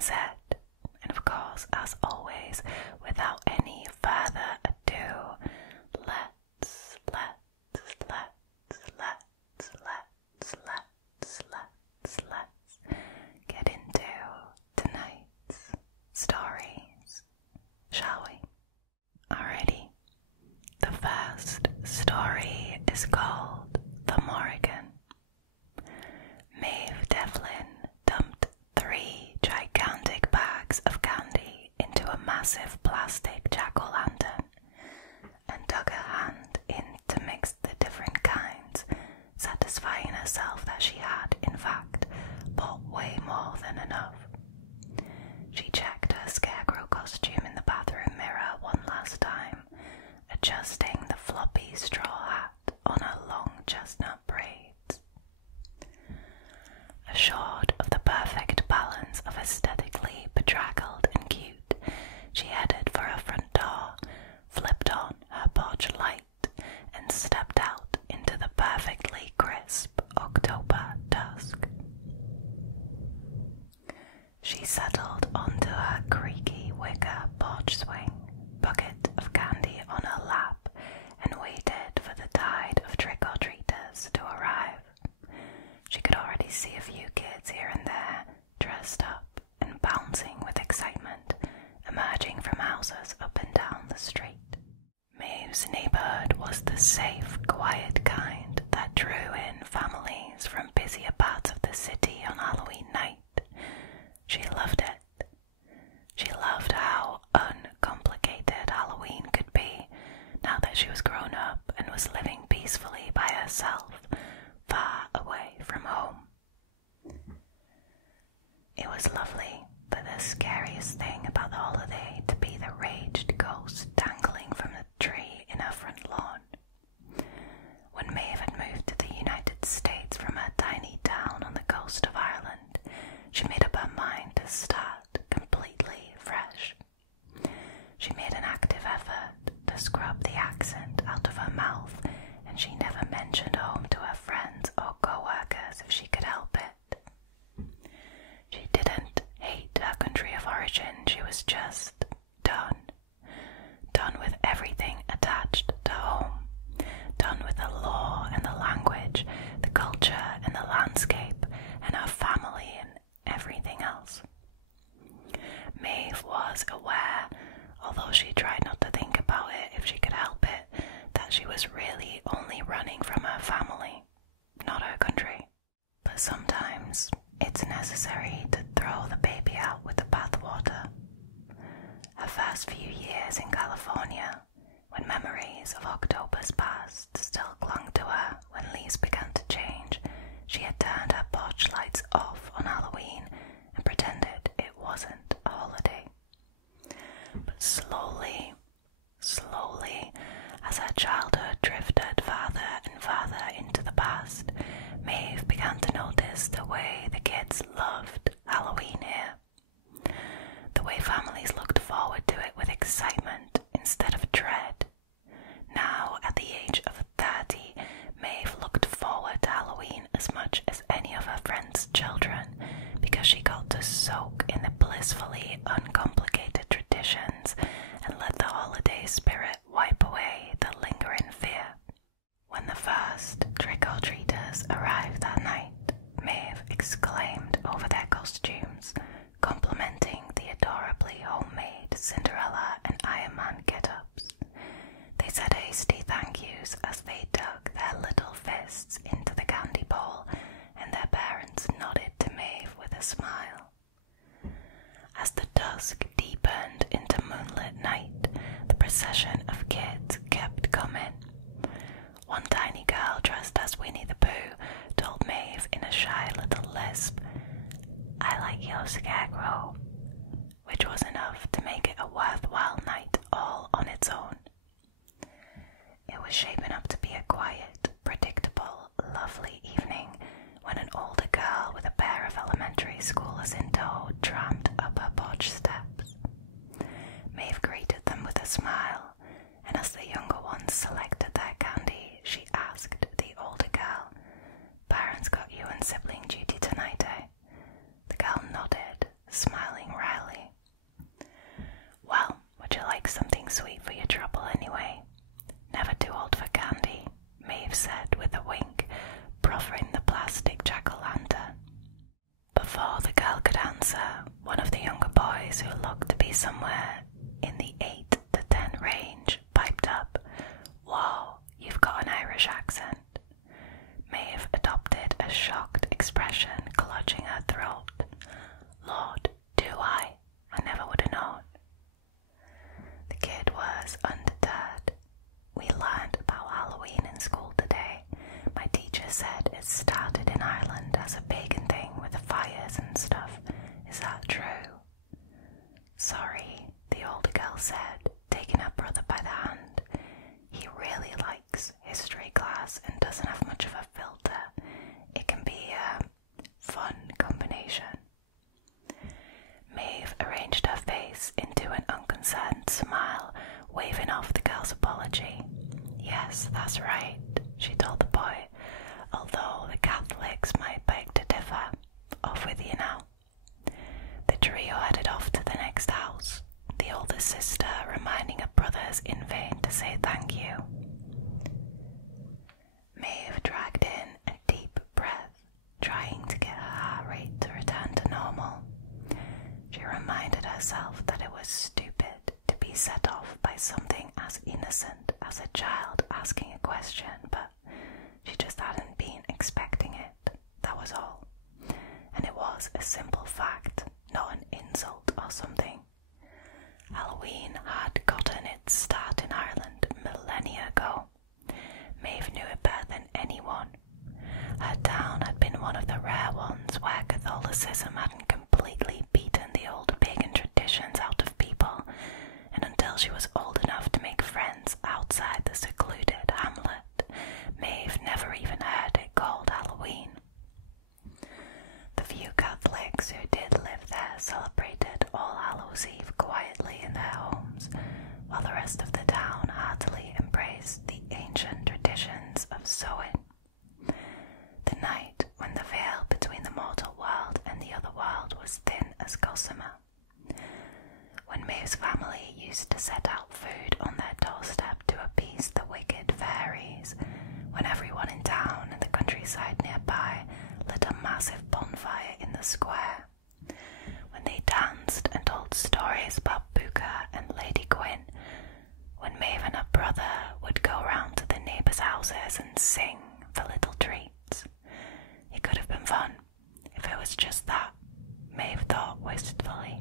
said, and of course, as always, without any further ado, let's get into tonight's stories, shall we? Alrighty, the first story is called The Morrigan. Maeve Devlin dumped 3 gigantic bags of candy into a massive plastic jack-o'-lantern and dug her hand in to mix the different kinds, satisfying herself that she had, in fact, bought way more than enough. She checked her scarecrow costume in the bathroom mirror one last time, adjusting the floppy straw hat on her long chestnut braids. Assured of the perfect balance of aesthetically bedraggled and cute, she headed for her front door, flipped on her porch light, and stepped out into the perfectly crisp October dusk. She settled onto her creaky wicker porch swing, bucket of candy on her lap, and waited for the tide of trick-or-treaters to arrive. She could already see a few kids here and there, dressed up and bouncing with excitement, emerging from houses up and down the street. Maeve's neighborhood was the safe, quiet kind that drew in families from busier parts of the city on Halloween night. She loved it. She loved how uncomplicated Halloween could be now that she was grown up and was living peacefully by herself, far away from home. It was lovely for the scariest thing about the holiday to be the raged ghost dangling from the tree in her front lawn. When Maeve had moved to the United States from her tiny town on the coast of Ireland, she made up her mind to start completely fresh. She made an active effort to scrub the accent out of her mouth, and she never mentioned home to her friends or co-workers if she could help it. She didn't hate her country of origin, she was just done. Done with everything attached to home. Done with the law and the language, the culture and the landscape, and her family and everything else. Maeve was aware, although she tried not to think about it if she could help it, that she was really only running from her family, not her country. But sometimes it's necessary to throw the baby out with the bathwater. Her first few years in California, when memories of October's past still clung to her when leaves began to change, she had turned her porch lights off on Halloween and pretended it wasn't a holiday. But slowly, as her childhood drifted farther and farther into the past, Maeve began to notice the way the kids loved Halloween here. The way families looked forward to it with excitement instead of dread. Now, at the age of 30, Maeve looked forward to Halloween as much as any of her friends' children, because she got to soak in the blissfully uncomplicated traditions and let the holiday spirit wipe away the lingering fear. When the first trick-or-treaters arrived that night, Maeve exclaimed over their costumes, complimenting the adorably homemade Cinderella and Iron Man get-ups. They said hasty thank yous as they dug their little fists into the candy bowl, and their parents nodded to Maeve with a smile. As the dusk deepened into moonlit night, the procession of kids kept coming. One tiny girl dressed as Winnie the Pooh told Maeve in a shy little lisp, "I like your scarecrow," which was enough to make it a worthwhile night all on its own. It was shaping up to be a quiet, predictable, lovely evening when an older girl with a pair of elementary schoolers in tow tramped up her porch steps. Maeve greeted them with a smile, and as the younger ones selected their candy, she asked the older girl, "Parents got you on sibling duty tonight, eh?" The girl nodded, smiling said, taking her brother by the hand. He really likes history class and doesn't have much of a filter. It can be a fun combination. Maeve arranged her face into an unconcerned smile, waving off the girl's apology. Yes, that's right, she told the boy, although the Catholics might beg to differ. Off with you now. The trio headed off to the next house, the older sister reminding her brothers in vain to say thank you. Maeve dragged in a deep breath, trying to get her heart rate to return to normal. She reminded herself that it was stupid to be set off by something as innocent as a child asking a question, but she just hadn't been expecting it, that was all. And it was a simple fact, not an insult or something. Halloween had gotten its start in Ireland millennia ago. Maeve knew it better than anyone. Her town had been one of the rare ones where Catholicism hadn't completely beaten the old pagan traditions out of people, and until she was old enough to make friends outside the secluded hamlet, Maeve never even heard it called Halloween. The few Catholics who did live there celebrated All Hallows Eve quietly in their homes, while the rest of the town heartily embraced the ancient traditions of Samhain. The night when the veil between the mortal world and the other world was thin as gossamer. When Maeve's family used to set out food on their doorstep to appease the wicked fairies, when everyone in town and the countryside nearby lit a massive bonfire in the square, when they danced and told stories about Booker and Lady Gwyn, when Maeve and her brother would go round to the neighbours' houses and sing for little treats. It could have been fun if it was just that, Maeve thought wistfully.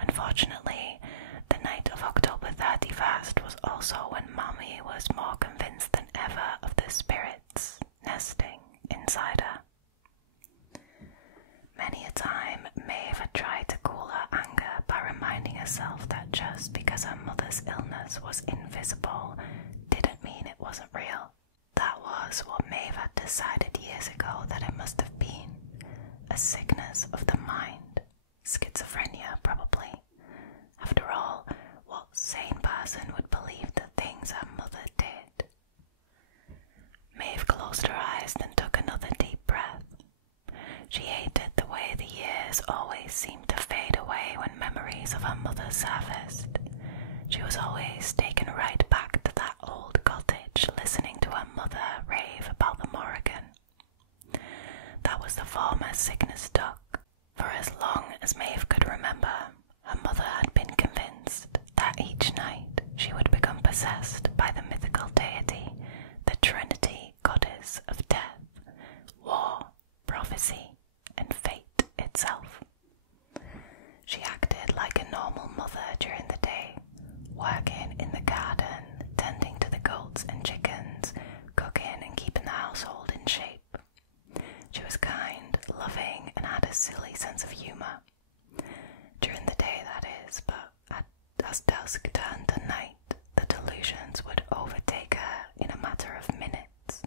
Unfortunately, the night of October 31st was also when Mummy was more convinced than ever of the spirits nesting inside her. Many a time, Maeve had tried to cool her anger by reminding herself that just because her mother's illness was invisible didn't mean it wasn't real. That was what Maeve had decided years ago that it must have been. A sickness of the mind. Schizophrenia, probably. After all, what sane person would believe the things her mother did? Maeve closed her eyes and took another deep breath. She hated the way the years always seemed to fade away when memories of her mother surfaced. She was always taken right back to that old cottage, listening to her mother rave about the Morrigan. That was the form her sickness took. For as long as Maeve could remember, her mother had been convinced that each night she would become possessed by the mythical deity, the Trinity goddess of death, war, prophecy, and fate itself. She acted like a normal mother during the day, working in the garden, tending to the goats and chickens, cooking and keeping the household in shape. She was kind, loving, and had a silly sense of humour. During the day, that is, but as dusk turned to night, the delusions would overtake her in a matter of minutes.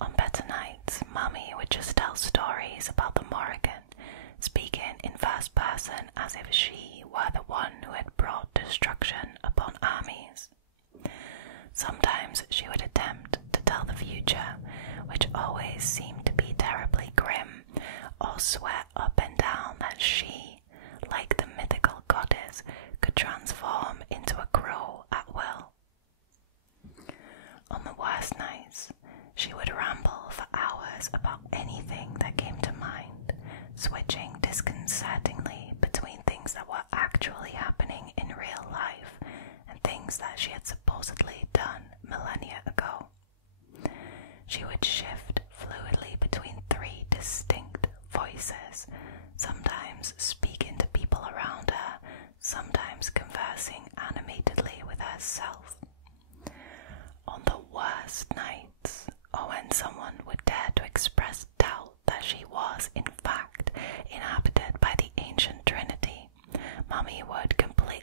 On better nights, Mummy would just tell stories about the Morrigan, speaking in first person as if she were the one who had brought destruction upon armies. Sometimes she would attempt to tell the future, which always seemed to be terribly grim, or swear up and down that she, like the mythical goddess, could transform into a crow at will. On the worst nights, she would ramble for hours about anything that came to mind, switching disconcertingly between things that were actually happening in real life and things that she had supposedly done millennia ago. She would shift fluidly between three distinct voices, sometimes speaking to people around her, sometimes conversing animatedly with herself. On the worst nights, or when someone would dare to express doubt that she was, in fact, inhabited by the ancient Trinity, Mummy would completely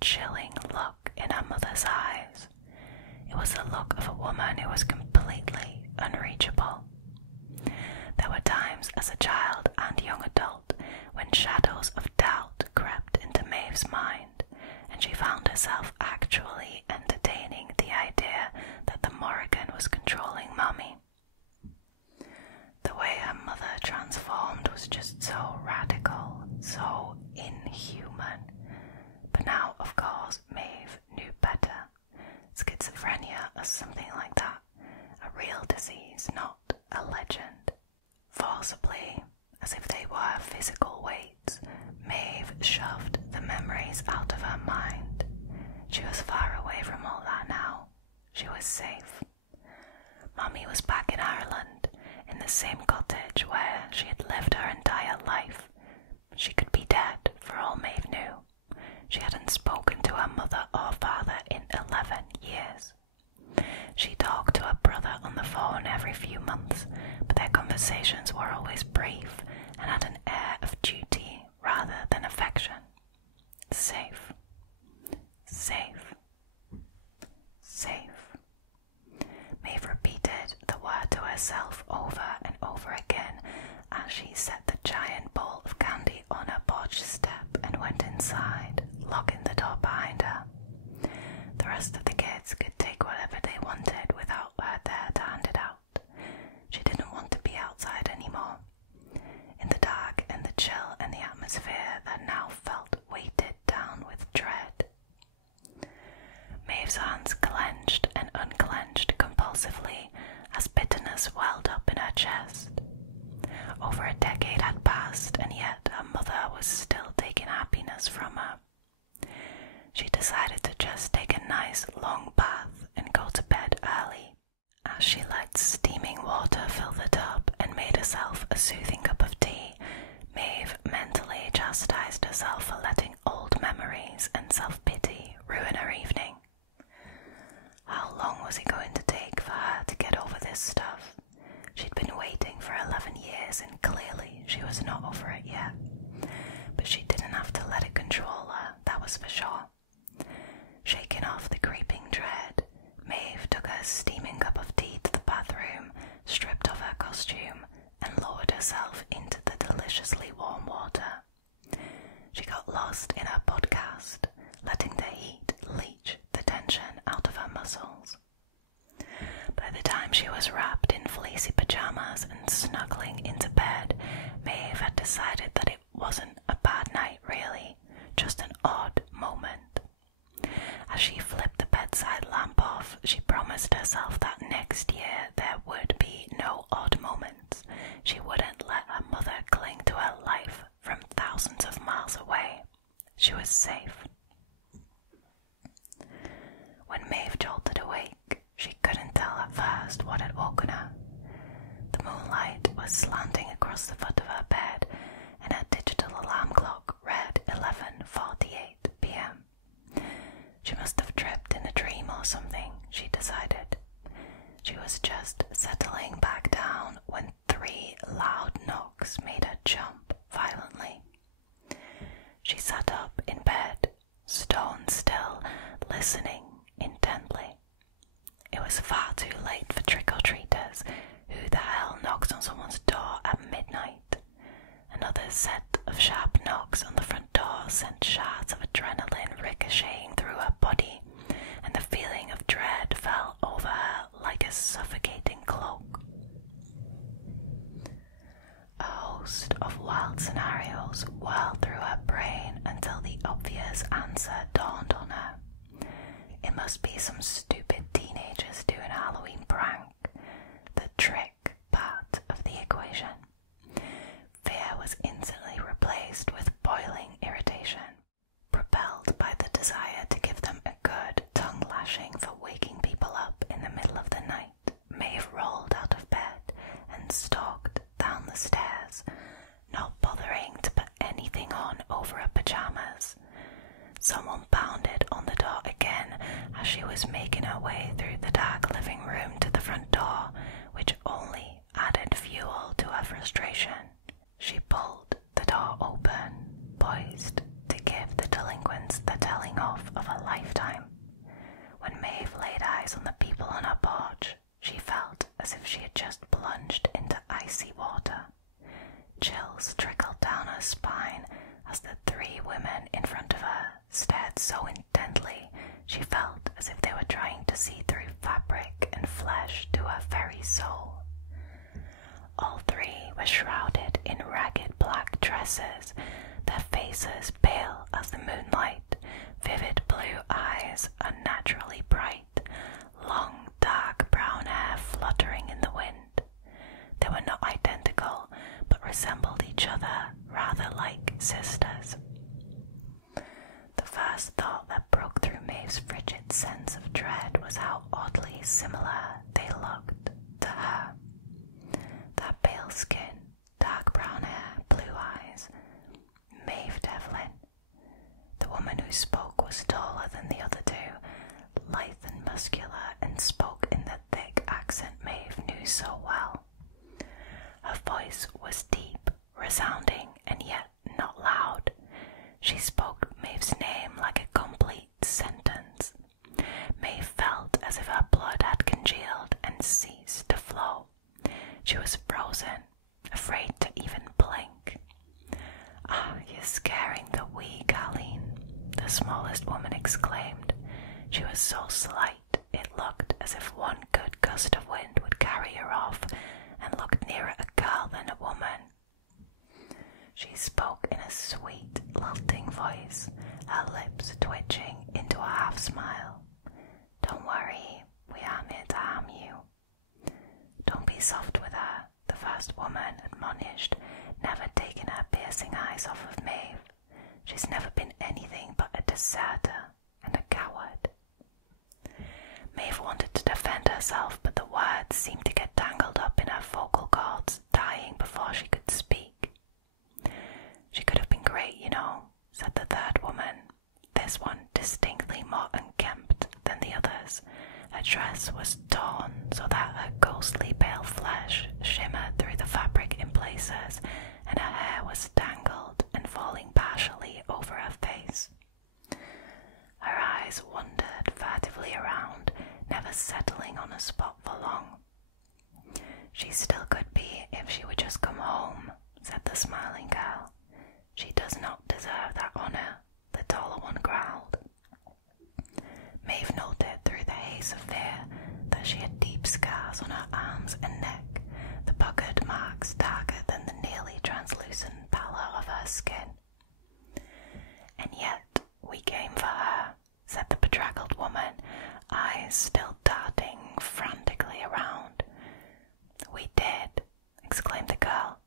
chilling look in her mother's eyes. It was the look of a woman who was completely unreachable. There were times as a child and young adult when shadows of doubt crept into Maeve's mind, and she found herself actually entertaining the idea that the Morrigan was controlling Mummy. The way her mother transformed was just so radical, so inhuman. But now, of course, Maeve knew better. Schizophrenia or something like that. A real disease, not a legend. Forcibly, as if they were physical weights, Maeve shoved the memories out of her mind. She was far away from all that now. She was safe. Mummy was back in Ireland, in the same cottage where she had lived her entire life. She could be dead, for all Maeve knew. She hadn't spoken to her mother or father in 11 years. She talked to her brother on the phone every few months, but their conversations were always brief and had an air of duty rather than affection. Safe. Safe. Safe. Maeve repeated the word to herself over and over again as she set the giant bowl of candy on her porch step and went inside, locking the door behind her. The rest of the kids could take whatever they wanted without her there to hand it out. She didn't want to be outside anymore. In the dark and the chill and the atmosphere that now felt weighted down with dread. Maeve's hands clenched and unclenched compulsively as bitterness welled up in her chest. Over a decade had passed, and yet her mother was still taking happiness from her. She decided to just take a nice long bath and go to bed early. As she let steaming water fill the tub and made herself a soothing cup of tea, Maeve mentally chastised herself for letting old memories and self-pity ruin her evening. How long was it going to take for her to get over this stuff? She'd been waiting for 11 years and clearly she was not over it yet. But she didn't have to let it control her, that was for sure. Shaking off the creeping dread, Maeve took her steaming cup of tea to the bathroom, stripped off her costume, and lowered herself into the deliciously warm water. She got lost in her podcast, letting the heat leach the tension out of her muscles. By the time she was wrapped in fleecy pajamas and snuggling into bed, Maeve had decided that it wasn't a bad night really, just an odd moment. As she flipped the bedside lamp off, she promised herself that next year there would be no odd moments. She wouldn't let her mother cling to her life from thousands of miles away. She was safe. When Maeve jolted awake, she couldn't tell at first what had woken her. The moonlight was slanting across the foot of her bed, and her digital alarm clock read 11:48 p.m. She must have tripped in a dream or something, she decided. She was just settling back down when 3 loud knocks made her jump violently. She sat up in bed, stone still, listening intently. It was far too late for trick-or-treaters. Who the hell knocks on someone's door at midnight? Another set of sharp knocks on the front door sent shards of adrenaline ricocheting through her body, and the feeling of dread fell over her like a suffocating cloak. A host of wild scenarios whirled through her brain until the obvious answer dawned on her. It must be some stupid teenagers doing a Halloween prank. The trick part of the equation. Fear was instantly replaced with boiling irritation, propelled by the desire to give them a good tongue lashing for waking people up in the middle of the night. Maeve rolled out of bed and stalked down the stairs, not bothering to put anything on over her pajamas. Someone pounded on the door again as she was making her way through the dark living room to the front door, which only added fuel to her frustration. She pulled the door open, poised to give the delinquents the telling off just plunged into icy water. Chills trickled down her spine as the three women in front of her stared so intently she felt as if they were trying to see through fabric and flesh to her very soul. All three were shrouded in ragged black dresses, their faces pale as the moonlight, vivid blue eyes unnaturally bright, long dark brown hair fluttering in the wind. They were not identical, but resembled each other rather like sisters. The first thought that broke through Maeve's frigid sense of dread was how oddly similar they looked to her. That pale skin, dark brown hair, blue eyes. Maeve Devlin. The woman who spoke was taller than the other two, lithe and muscular, and spoke in the thick accent Maeve knew so well. Her voice was deep, resounding, and yet not loud. She spoke Maeve's name like a complete sentence. Maeve felt as if her blood had congealed and ceased to flow. She was frozen, afraid to even blink. "Ah, you're scaring the weak, Aline," the smallest woman exclaimed. She was so slight, it looked as if one good gust of wind would carry her off, and looked nearer a girl than a woman. She spoke in a sweet, lilting voice, her lips twitching into a half-smile. "Don't worry, we aren't here to harm you." "Don't be soft with her," the first woman admonished, never taking her piercing eyes off of Maeve. "She's never been anything but a deserter and a coward." Maeve wanted to defend herself, but the words seemed to get tangled up in her vocal cords, dying before she could speak. "She could have been great, you know," said the third woman, this one distinctly more unkempt than the others. Her dress was torn so that her ghostly pale flesh shimmered through the fabric in places, and her hair was tangled and falling partially over her face. Her eyes wandered furtively around, never settling on a spot for long. "She still could be if she would just come home," said the smiling girl. "She does not deserve that honor," the taller one growled. Maeve noted through the haze of fear that she had deep scars on her arms and neck, the puckered marks darker than the nearly translucent pallor of her skin. "And yet we came for her," said the bedraggled woman, eyes still darting frantically around. "We did," exclaimed the girl.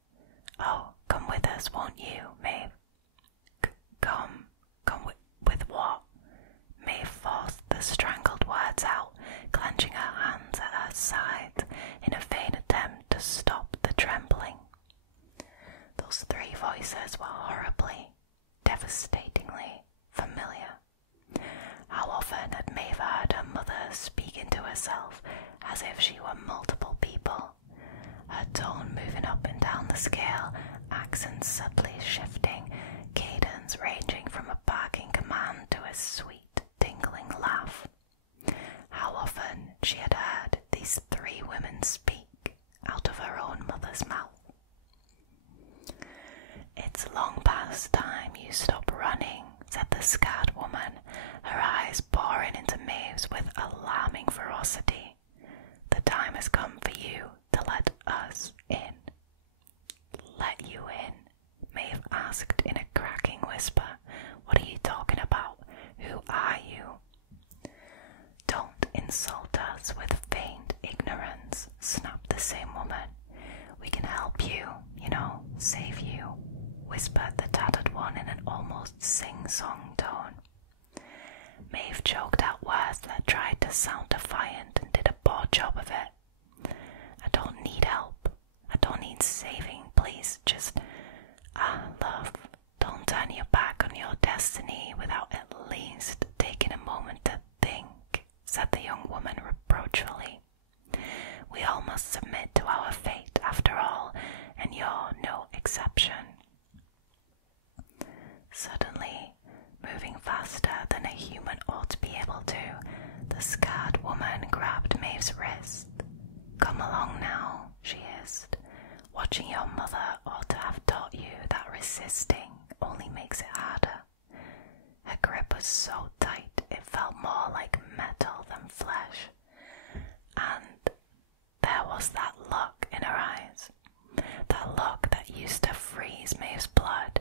"Oh, come with us, won't you, Maeve?" Come with what?" Maeve forced the strangled words out, clenching her hands at her sides in a vain attempt to stop the trembling. Those three voices were horribly, devastatingly familiar. How often had Maeve heard her mother speak into herself as if she were multiple people, her tone moving up and down the scale, accents subtly shifting, cadence ranging from a barking command to a sweet, tingling laugh. How often she had heard these three women speak out of her own mother's mouth. "It's long past time you stop running," said the scarred woman, her eyes boring into Maeve's with alarming ferocity. "The time has come for you to let us in." "Let you in?" Maeve asked in a cracking whisper. "What are you talking about? Who are you?" "Don't insult us with feigned ignorance," snapped the same woman. "We can help you, save you," whispered the tattered one in an almost sing-song tone. Maeve choked out words that tried to sound defiant and did a poor job of it. "I don't need help. I don't need saving. Please, just... love, don't turn your back on your destiny without at least taking a moment to think," said the young woman reproachfully. "We all must submit to our fate after all, and you're no exception." Suddenly, moving faster than a human ought to be able to, the scarred woman grabbed Maeve's wrist. "Come along now," felt more like metal than flesh. And there was that look in her eyes. That look that used to freeze Maeve's blood.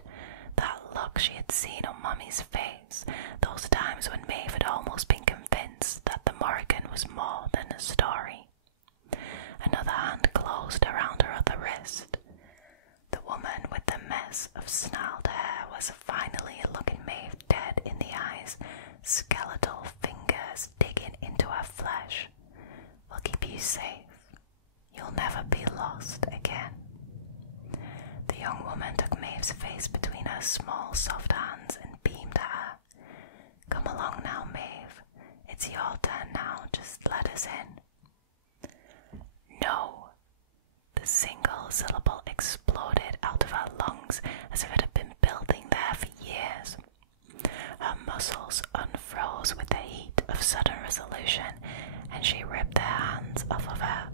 That look she had seen on Mummy's face. Those times when Maeve had almost been convinced that the Morrigan was more than a story. Another hand closed around her other wrist. The woman with the mess of snarled hair was finally looking Maeve dead in the eyes, skeletal fingers digging into her flesh. "We'll keep you safe. You'll never be lost again." The young woman took Maeve's face between her small, soft hands and beamed at her. "Come along now, Maeve. It's your turn now. Just let us in." "No." The single syllable exploded out of her lungs as if it had been building there for years. Her muscles unfroze with the heat of sudden resolution, and she ripped their hands off of her.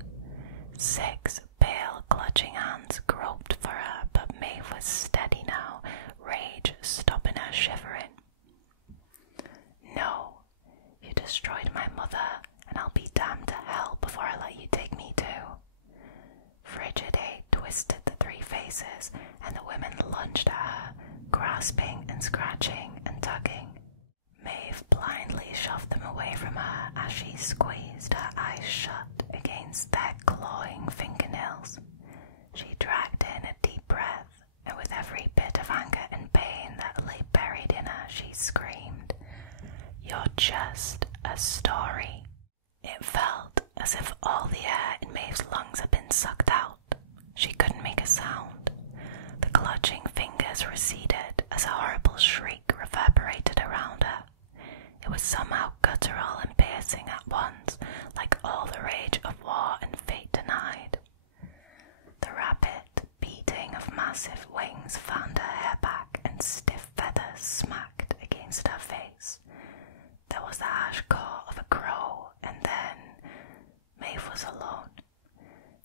6 pale, clutching hands groped for her, but Maeve was steady now, rage stopping her shivering. "No, you destroyed my mother, and I'll be damned to hell before I let you take me too." Frigid hate twisted the 3 faces, and the women lunged at her, grasping and scratching and tugging. Maeve blindly shoved them away from her as she squeezed her eyes shut against their clawing fingernails. She dragged in a deep breath, and with every bit of anger and pain that lay buried in her, she screamed, "You're just a story." It felt as if all the air in Maeve's lungs had been sucked out. She couldn't make a sound. The clutching fingers receded as a horrible shriek reverberated around her. It was somehow guttural and piercing at once, like all the rage of war and fate denied. The rapid beating of massive wings fanned her hair back, and stiff feathers smacked against her face. There was the harsh caw of a crow, and then Maeve was alone.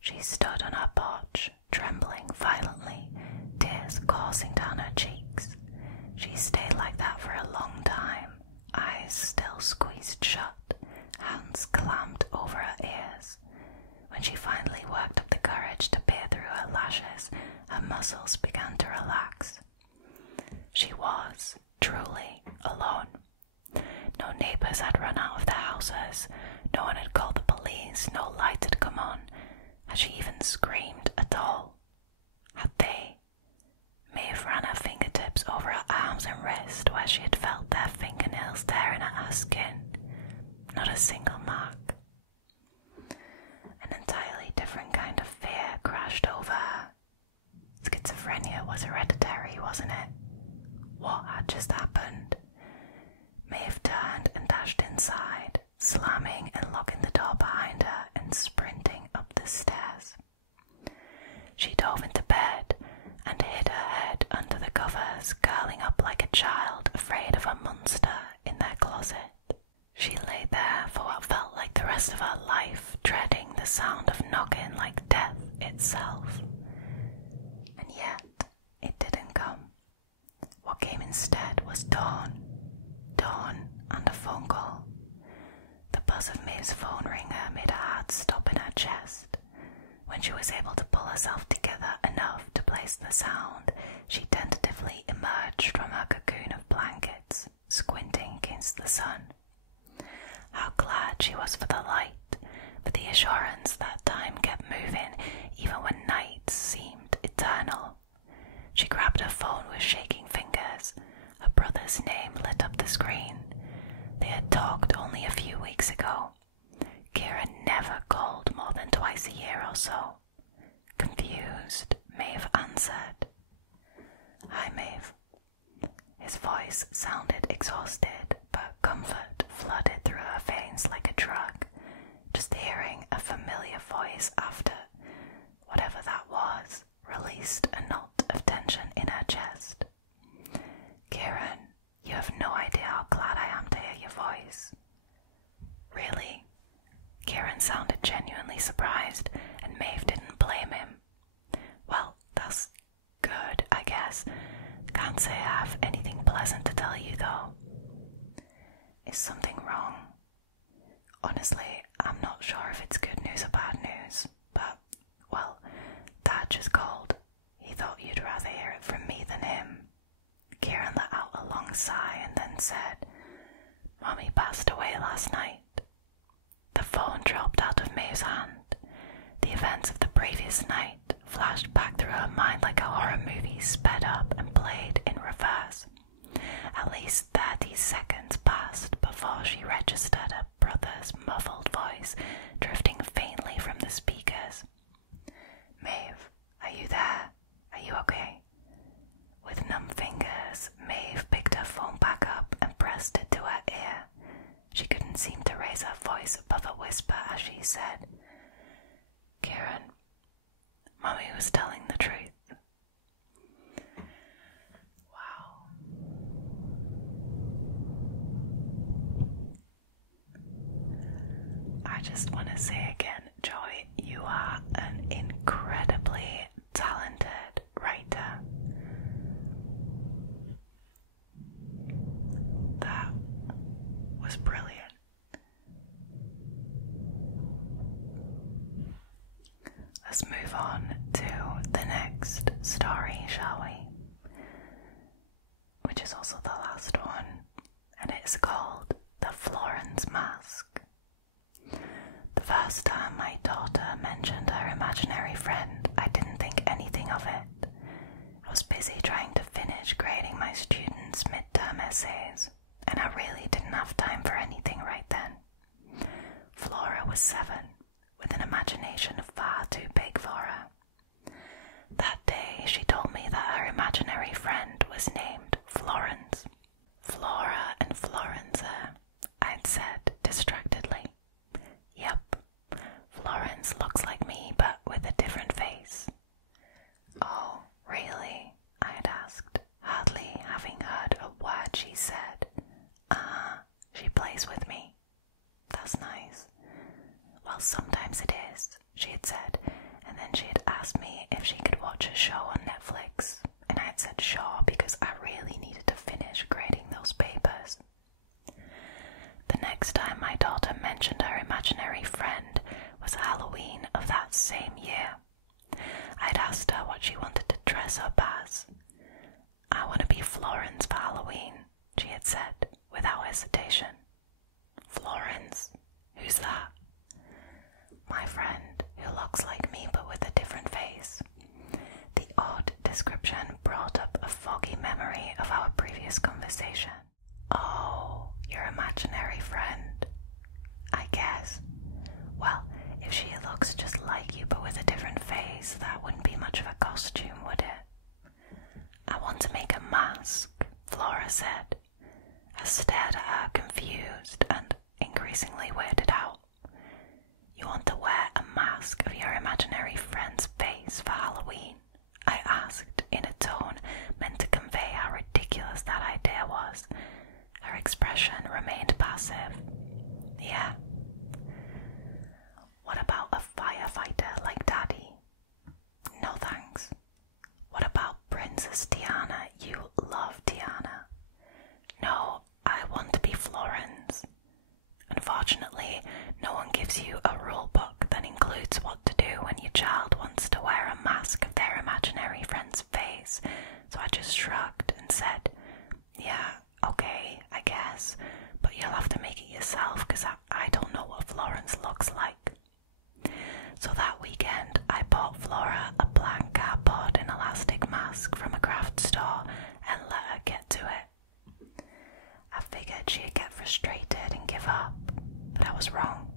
She stood on her porch, trembling violently, tears coursing down her cheeks. She stayed like that for a long time, eyes still squeezed shut, hands clamped over her ears. When she finally worked up the courage to peer through her lashes, her muscles began to relax. She was, truly, alone. No neighbours had run out of their houses, no one had called the police, no light had come on. Had she even screamed at all? Had they? Maeve ran her fingertips over her arms and wrist where she had felt their fingernails tearing at her skin. Not a single mark. An entirely different kind of fear crashed over her. Schizophrenia was hereditary, wasn't it? What had just happened? Maeve turned and dashed inside, slamming and locking the door behind her and sprinting up the stairs. She dove into bed and hid her head under the covers, curling up like a child afraid of a monster in their closet. She lay there for what felt like the rest of her life, dreading the sound of knocking like death itself. And yet, it didn't come. What came instead was dawn. Dawn and a phone call. The buzz of Maeve's phone ringer made her heart stop in her chest. When she was able to pull herself together enough to place the sound, she tentatively emerged from her cocoon of blankets, squinting against the sun. How glad she was for the light, for the assurance that time kept moving even when nights seemed eternal. She grabbed her phone with shaking fingers. Her brother's name lit up the screen. They had talked only a few weeks ago. Kieran never called more than twice a year or so. Confused, Maeve answered. "Hi, Maeve." His voice sounded exhausted, but comfort flooded through her veins like a drug. Just hearing a familiar voice after, whatever that was, released a knot of tension in her chest. "Kieran, you have no idea how glad I am to hear your voice." "Really?" Kieran sounded genuinely surprised, and Maeve didn't blame him. "Well, that's good, I guess. Can't say I have anything pleasant to tell you, though." Is something wrong? Honestly, I'm not sure if it's good news or bad news, but, well, Dad just called. He thought you'd rather hear it from me than him. Kieran let out a long sigh and then said, Mummy passed away last night. The phone dropped out of Maeve's hand. The events of the previous night flashed back through her mind like a horror movie sped up and played in reverse. At least 30 seconds passed before she registered her brother's muffled voice drifting faintly from the speakers. Maeve, are you there? Are you okay? With numb fingers, Maeve picked her phone back up and pressed it to her ear. She couldn't seem to raise her voice above a whisper as she said, Kieran, Mummy was telling the truth. Wow. I just want to say again, Joy, you are an incredibly talented writer. That was brilliant. Let's move on to the next story, shall we? Which is also the last one, and it's called The Florence Mask. The first time my daughter mentioned her imaginary friend, I didn't think anything of it. I was busy trying to finish grading my students' midterm essays, and I really didn't have time for anything right then. Flora was 7, with an imagination far too big for her. That day she told me that her imaginary friend was named Florence. Flora and Florenza, I'd said distractedly. Yep, Florence looks like me but with a different face. Oh, really? I'd asked, hardly having heard a word she said. She plays with me. That's nice. Well, sometimes it is, she had said, and then she had asked me if she could watch a show on Netflix, and I had said sure because I really needed to finish grading those papers. The next time my daughter mentioned her imaginary friend was Halloween of that same year. I'd asked her what she wanted to dress up as. I want to be Florence for Halloween, she had said, without hesitation. Florence? Who's that? My friend, who looks like me but with a different face. The odd description brought up a foggy memory of our previous conversation. Oh, your imaginary friend. I guess. Well, if she looks just like you but with a different face, that wouldn't be much of a costume, would it? I want to make a mask, Flora said. I stared at her confused and increasingly weirded out. You want to wear a mask of your imaginary friend's face for Halloween? I asked in a tone meant to convey how ridiculous that idea was. Her expression remained passive. Yeah. What about a firefighter like Daddy? No thanks. What about Princess Tiana? You love Tiana. No, I want to be Florence. Unfortunately, no one gives you a rule book that includes what to do when your child wants to wear a mask of their imaginary friend's face, so I just shrugged and said, yeah, okay, I guess, but you'll have to make it yourself because I don't know what Florence looks like. So that weekend, I bought Flora a black cardboard and elastic mask from a craft store and let her get to it. I figured she'd get frustrated and give up, but I was wrong.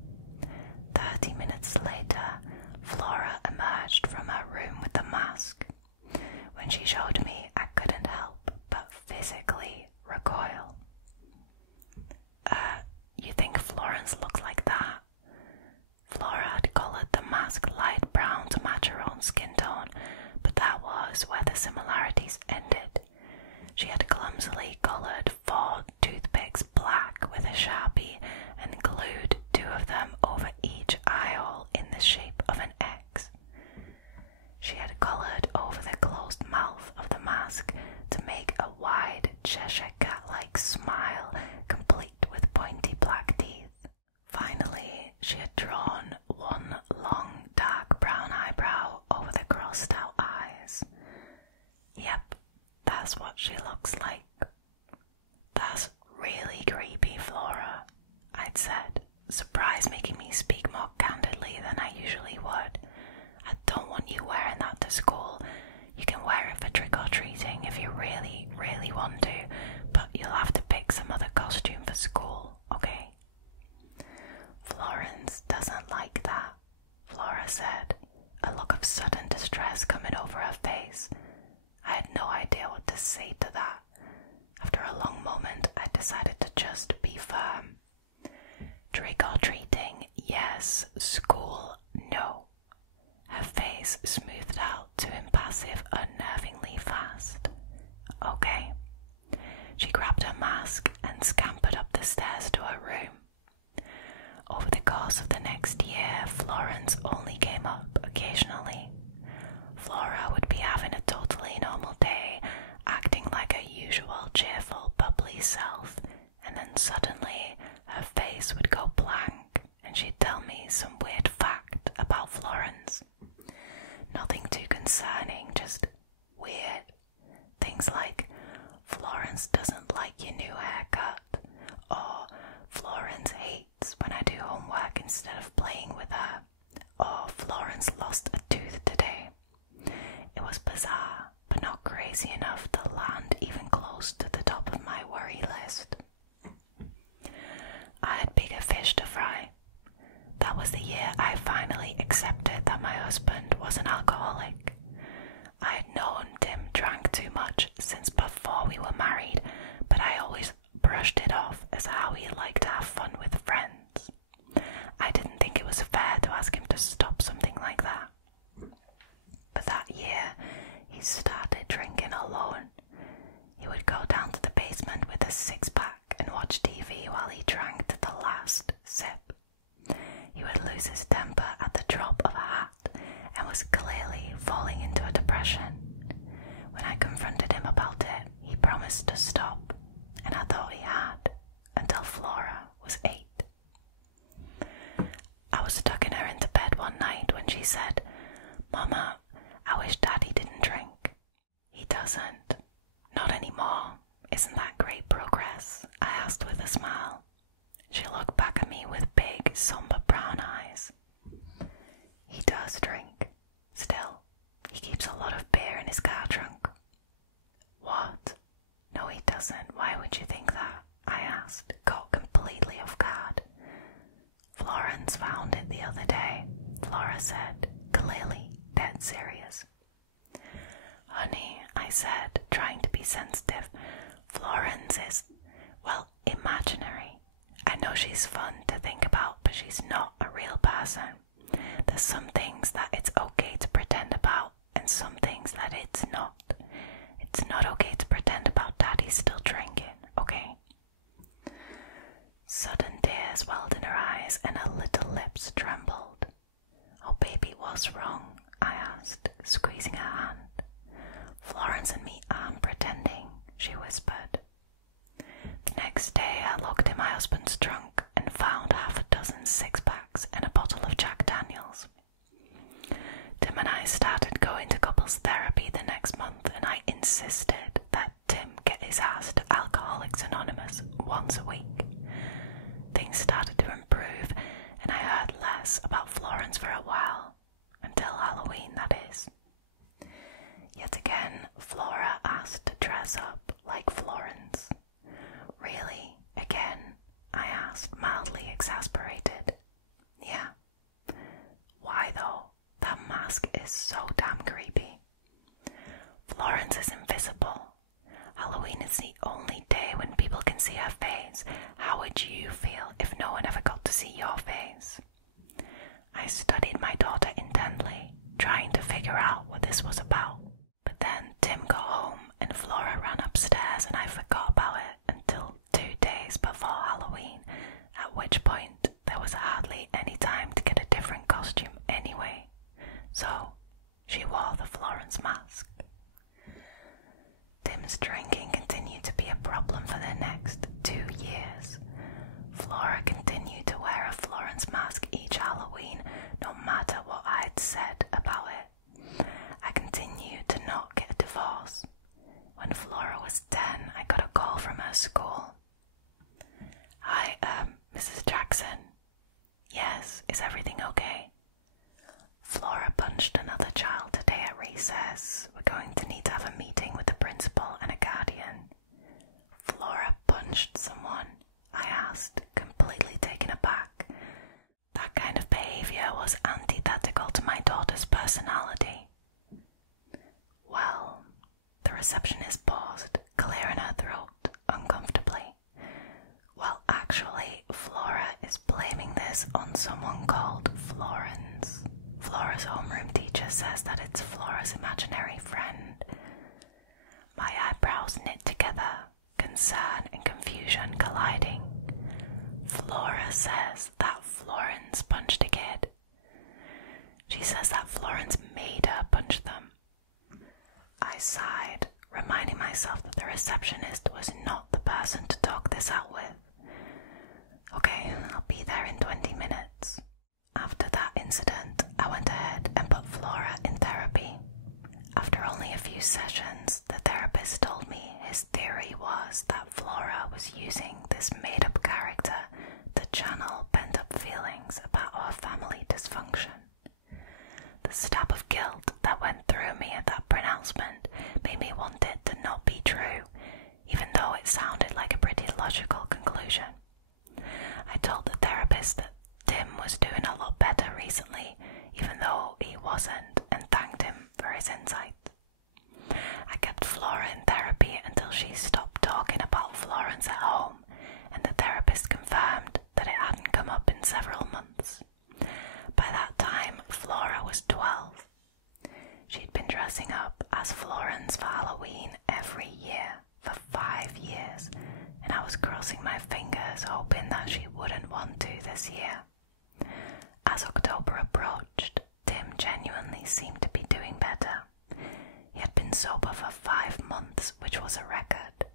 30 minutes later, Flora emerged from her room with the mask. When she showed me, I couldn't help but physically recoil. You think Florence looks like that? Flora had coloured the mask light brown to match her own skin tone, but that was where the similarities ended. She had clumsily coloured 4 toothpicks black with a Sharpie and glued 2 of them over each eye hole in the shape of an X. She had coloured over the closed mouth of the mask to make a wide Cheshire cat-like smile, complete with pointy is making me speak more candidly than I usually would. I don't want you wearing that to school. You can wear it for trick-or-treating if you really, really want to, but you'll have to pick some other costume for school, okay? Florence doesn't like that, Flora said, a look of sudden distress coming over her face. I had no idea what to say to that. After a long moment, I decided to just be firm. Trick-or-treating, yes. School, no. Her face smoothed out to impassive, unnervingly fast. Okay. She grabbed her mask and scampered up the stairs to her room. Over the course of the next year, Florence only came up occasionally. Flora would be having a totally normal day, acting like her usual cheerful, bubbly self, and then suddenly her face would go blank and she'd tell me some weird fact about Florence. Nothing too concerning, just weird. Things like, Florence doesn't like your new haircut, or Florence hates when I do homework instead of playing with her, or Florence lost a tooth today. It was bizarre, but not crazy enough to land even close to the top of my worry list. I had bigger fish to fry. That was the year I finally accepted that my husband was an alcoholic. I had known Tim drank too much since before we were married, but I always brushed it off as how he liked to have fun with friends. I didn't think it was fair to ask him to stop something like that. But that year, he started drinking alone. He would go down to the basement with a six-pack and watch TV while he drank to the last sip. He would lose his temper at the drop of a hat and was clearly falling into a depression. When I confronted him about it, he promised to stop, and I thought he had, until Flora was 8. I was tucking her into bed one night when she said, "Mama, I wish Daddy didn't drink." "He doesn't. Not anymore. Isn't that great progress?" I asked with a smile. She looked back at me with big, somber brown eyes. "He does drink. Still, he keeps a lot of beer in his car trunk." "What? No, he doesn't. Why would you think that?" I asked, caught completely off guard. "Florence found it the other day," Flora said, clearly dead serious. "Honey," I said, trying to be sensitive, "Florence is, well, imaginary. I know she's fun to think about, but she's not a real person. There's some things that it's okay to pretend about, and some things that it's not. It's not okay to pretend about Daddy still drinking, okay?" Sudden tears welled in her eyes and her little lips trembled. "Oh, baby, what's wrong?" I asked, squeezing her hand. "Florence and me aren't pretending," she whispered. The next day I looked in my husband's trunk and found half a dozen six-packs and a bottle of Jack Daniels. Tim and I started going to couples therapy the next month, and I insisted that Tim get his ass to Alcoholics Anonymous once a week. Things started to improve, and I heard less about Florence for a while, until Halloween, that is. Yet again, Flora asked to dress up like Florence. "Really? Again?" I asked, mildly exasperated. "Yeah." "Why though? That mask is so damn creepy." "Florence is invisible. Halloween is the only day when people can see her face. How would you feel if no one ever got to see your face?" I studied my daughter intently, trying to figure out what this was about. But then Tim got home and Flora ran upstairs and I forgot about it until 2 days before Halloween, at which point there was hardly any time to get a different costume anyway. So she wore the Florence Mask. Tim's drinking continued to be a problem for the next 2 years. Flora continued to wear a Florence Mask each Halloween, no matter what I had said about it. I continued Is everything okay? Flora punched another child today at recess. We're going to need to have a meeting with the principal and a guardian. Flora punched someone? I asked, completely taken aback. That kind of behaviour was antithetical to my daughter's personality. Well, the receptionist paused, clearing her throat uncomfortably. Well, actually, Flora is blaming this on someone called Florence. Flora's homeroom teacher says that it's Flora's imaginary friend. My eyebrows knit together, concern and confusion colliding. Flora says that Florence punched a kid. She says that Florence made her punch them. I sighed, reminding myself that the receptionist was not the person to talk this out with. Okay, I'll be there in 20 minutes. After that incident, I went ahead and put Flora in therapy. After only a few sessions, the therapist told me his theory was that Flora was using this made-up character to channel pent-up feelings about our family dysfunction. The stab of guilt that went through me at that pronouncement made me want it to not be true, even though it sounded like a pretty logical conclusion. I told the therapist that Tim was doing a lot better recently, even though he wasn't, and thanked him for his insight. I kept Flora in therapy until she stopped talking about Florence at home, and the therapist confirmed that it hadn't come up in several months. By that time, Flora was 12. She'd been dressing up as Florence for Halloween every year for 5 years, and I was crossing my fingers hoping that she wouldn't want to this year. As October approached, Tim genuinely seemed to be doing better. He had been sober for 5 months, which was a record.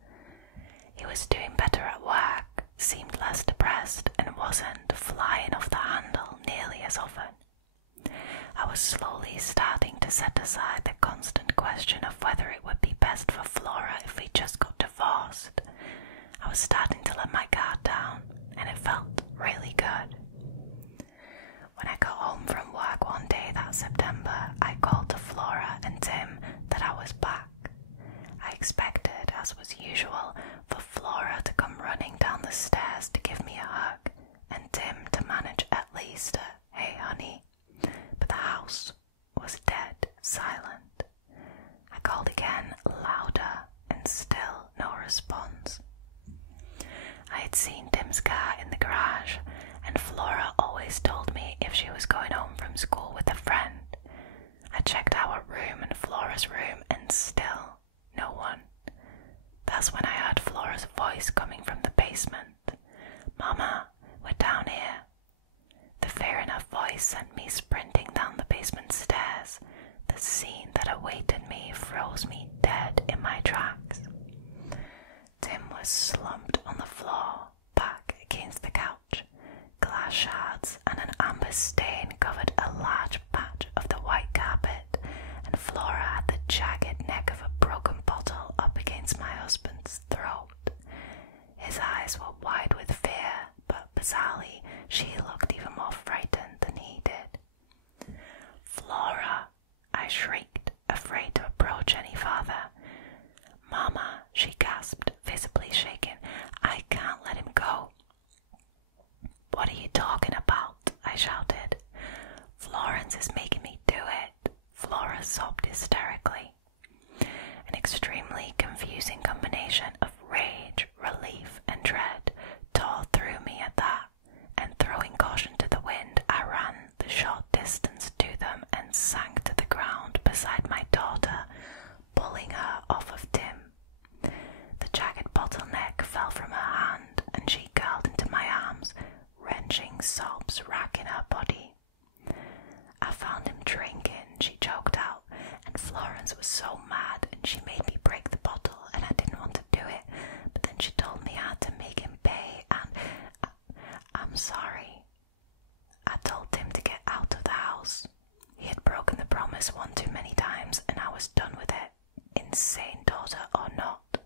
He was doing better at work, seemed less depressed, and wasn't flying off the handle nearly as often. I was slowly starting to set aside the constant question of whether it would be best for Flora if we just got divorced. I was starting to let my guard down, and it felt really good. When I got home from work one day that September, I called to Flora and Tim that I was back. I expected, as was usual, for Flora to come running down the stairs to give me a hug, and Tim to manage at least a "Hey honey," but the house was dead silent. I called again, louder, and still no response. I had seen Tim's car in the garage, and Flora always told me if she was going home from school with a friend. I checked our room and Flora's room, and still no one. That's when I heard Flora's voice coming from the basement. "Mama, we're down here." The fear in her voice sent me sprinting down the basement stairs. The scene that awaited me froze me dead in my tracks. Tim was slumped on the floor, back against the couch. Glass shards and an amber stain covered a large patch of the white carpet, and Flora had the jagged neck of a broken bottle up against my husband's throat. His eyes were wide with fear, but bizarrely, she looked even more frightened than he did. "Flora," I shrieked, afraid to approach any farther. "Mama," she gasped, visibly shaken, "I can't let him go." "What are you talking about?" I shouted. "Florence is making me do it," Flora sobbed hysterically. An extremely confusing combination of rage, relief, and dread tore through me at that, and throwing caution to the wind, I ran the short distance to them and sank to the ground beside my daughter, pulling her off of Tim. The jagged bottleneck fell from her hand, and she curled into my arms, wrenching sobs racking her body. "I found him drinking," she choked out, "and Florence was so mad, and she made me break the bottle, and I didn't want to do it, but then she told me I had to make him pay, and I'm sorry." I told him to get out of the house. He had broken the promise one too many times, and I was done with it, insane daughter or not.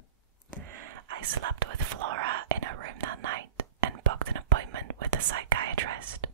I slept with Flora in her room that night and booked an appointment with a psychiatrist.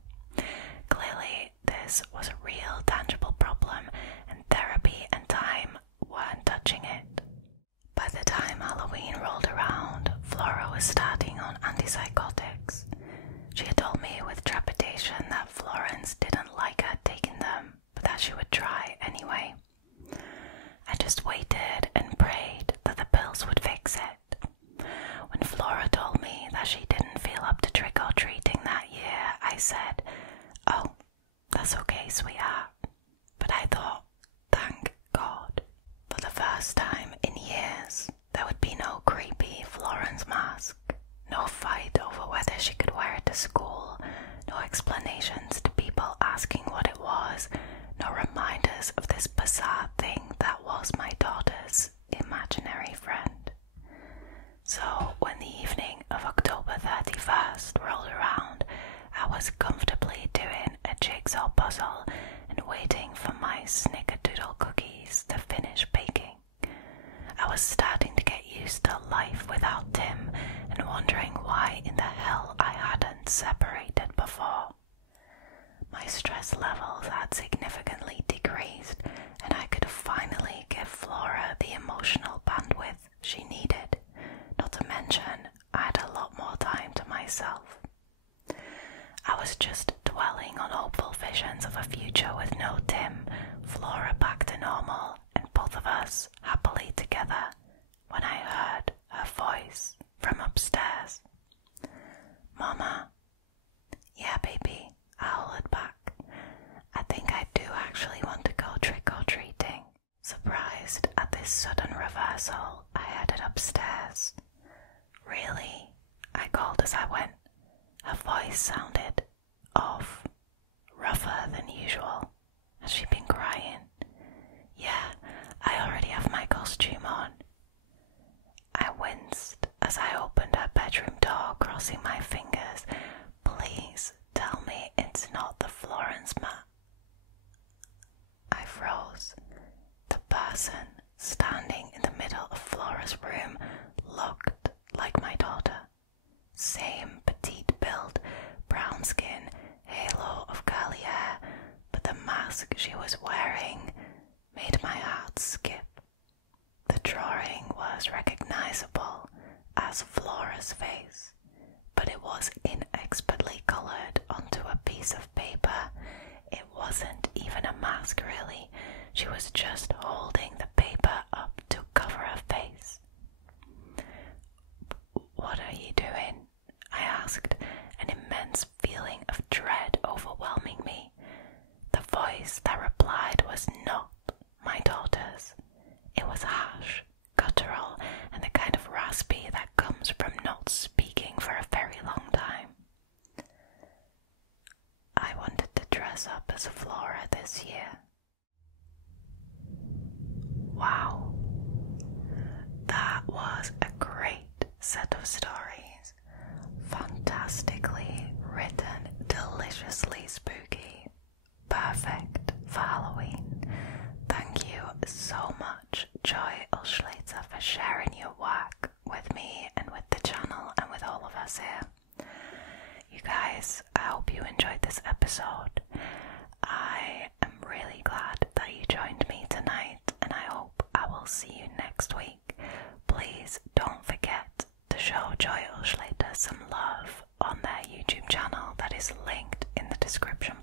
was comfortably doing a jigsaw puzzle and waiting for my snickerdoodle cookies to finish baking. I was starting to get used to life without Tim and wondering why in the hell I hadn't separated before. My stress levels had significantly decreased, and I could finally give Flora the emotional bandwidth she needed, not to mention I had a lot more time to myself. I was just dwelling on hopeful visions of a future with no Tim, Flora back to normal, and both of us happily together, when I heard her voice from upstairs. "Mama." "Yeah, baby," I hollered back. "I think I do actually want to go trick-or-treating." Surprised at this sudden reversal, I headed upstairs. "Really?" I called as I went. Her voice sounded off, rougher than usual. Has she been crying? "Yeah, I already have my costume on." I winced as I opened her bedroom door, crossing my fingers. "Please tell me it's not the Florence Mask." I froze. The person standing in the middle of Flora's room looked like my daughter. Same petite build, brown skin, halo of curly hair, but the mask she was wearing made my heart skip. The drawing was recognizable as Flora's face, but it was inexpertly colored onto a piece of paper. It wasn't even a mask, really. She was just holding the paper up to cover her face. "What are you doing?" I asked, an immense feeling of dread overwhelming me. The voice that replied was not my daughter's. It was harsh, guttural, and the kind of raspy that comes from not speaking for a very long time. "I wanted to dress up as Flora this year." Wow. That was a great set of stories. Fantastically written, deliciously spooky. Perfect for Halloween. Thank you so much, Joy Ulschlater, for sharing your work with me and with the channel and with all of us here. You guys, I hope you enjoyed this episode. I am really glad that you joined me tonight, and I hope I will see you next week. Please don't forget to show Joy Ulschlater some love on their YouTube channel that is linked in the description